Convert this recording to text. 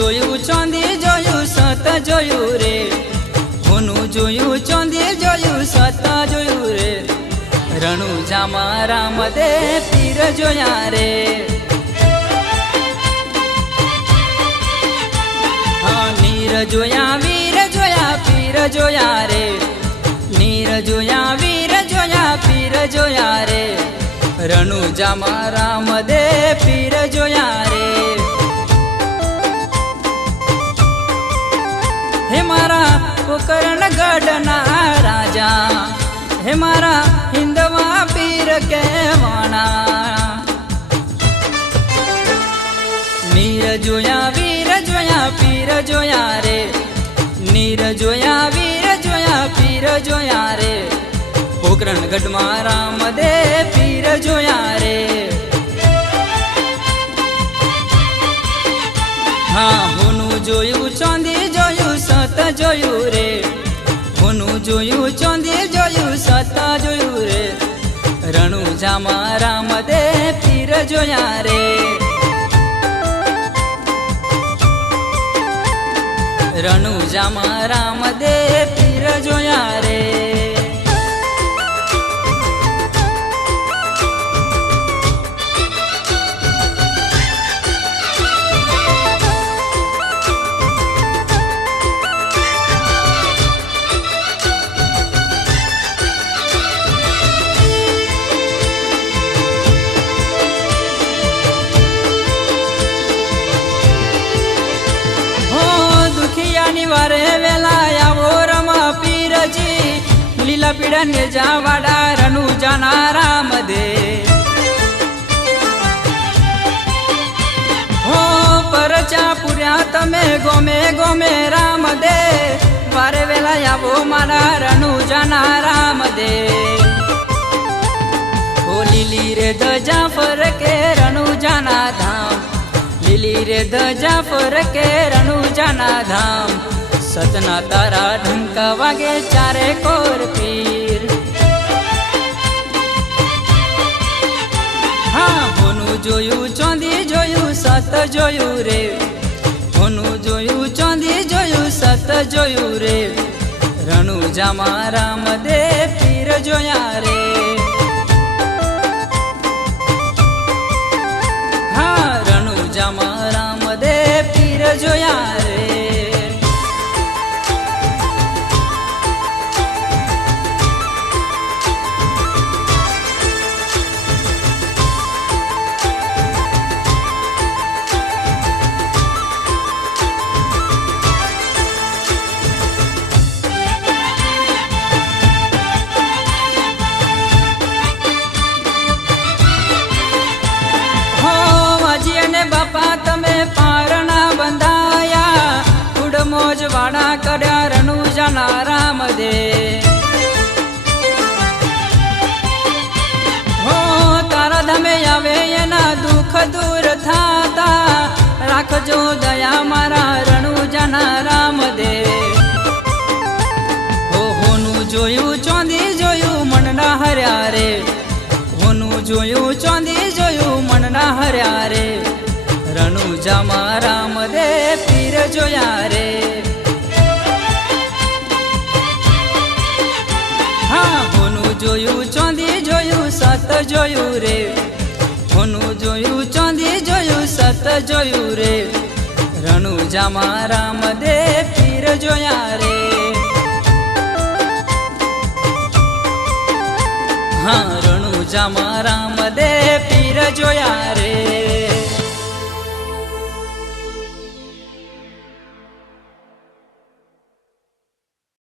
જોયું ચોંધી જોયું સત જોયું રે, હોનું જોયું ચોંધી જોયું સત જોયું રે, રણુજામાં રામદેવ પીર જોયા રે. નીર જોયા વીર જોયા પીર જોયા રે, નીર જોયા વીર જોયા પીર જોયા રે, રણુજામાં રામદેવ પીર જોયા રે. હે મારા કુકરણગઢના રાજા, હે મારા હિંદવા પીર કહેવાના. નીર જોયા વીર જોયા પીર જોયા રે, નીર જોયા વીર જોયા પીર જોયા રે, કુકરણગઢમાં રામદેવ પીર જોયા રે. હા હોનું જોયું ચોંધી જોયું સત જોયું રે, હોનું જોયું ચોંધી જોયું સત જોયું રે, રણુજામાં રામદેવ પીર જોયા રે. રણુજામાં રામદેવ પીર જોયા રે. વારે વેલા આવો રમા પીરજી, લીલા પીડા ને જાવાડા રણુજાના રામદેવ. હો પરચા પુર્યા તમે ગોમે ગોમે રામદેવ, વારે વેલા આવો મારા રણુજાના રામદેવ. હો લીલી રે ધજા ફરકે રણુજાના ધામ, લીલી રે ધજા ફરકે રણુજાના ધામ, સતના તારા ઢંકા વાગે ચારે કોર પીર. હા હોનું જોયું ચોંધી જોયું સત જોયું રે, હોનું જોયું ચોંધી જોયું સત જોયું રે, રણુજામાં રામદેવ પીર જોયા રે. હા રણુજામાં રામદેવ પીર જોયા રે. બાપા તમે પારણા બંધાયા, ઉડમોજ વાડા કર્યા રણુજાના રામદેવ. હો તારા ધામે આવે એના દુઃખ દૂર થાતા, રાખજો દયા મારા રણુજાના રામદેવ. હો હોનું જોયું ચોંધી જોયું મનના હર્યા રે, હોનું જોયું ચોંધી જોયું મનના હર્યા રે, રણુજામાં રામદેવ પીર જોયા રે. હા હોનું જોયું ચોંધી જોયું સત જોયું રે, હોનું જોયું ચોંધી જોયું સત જોયું રે, રણુજામાં રામદેવ પીર જોયા રે. હા રણુજામાં રામદેવ પીર જોયા રે.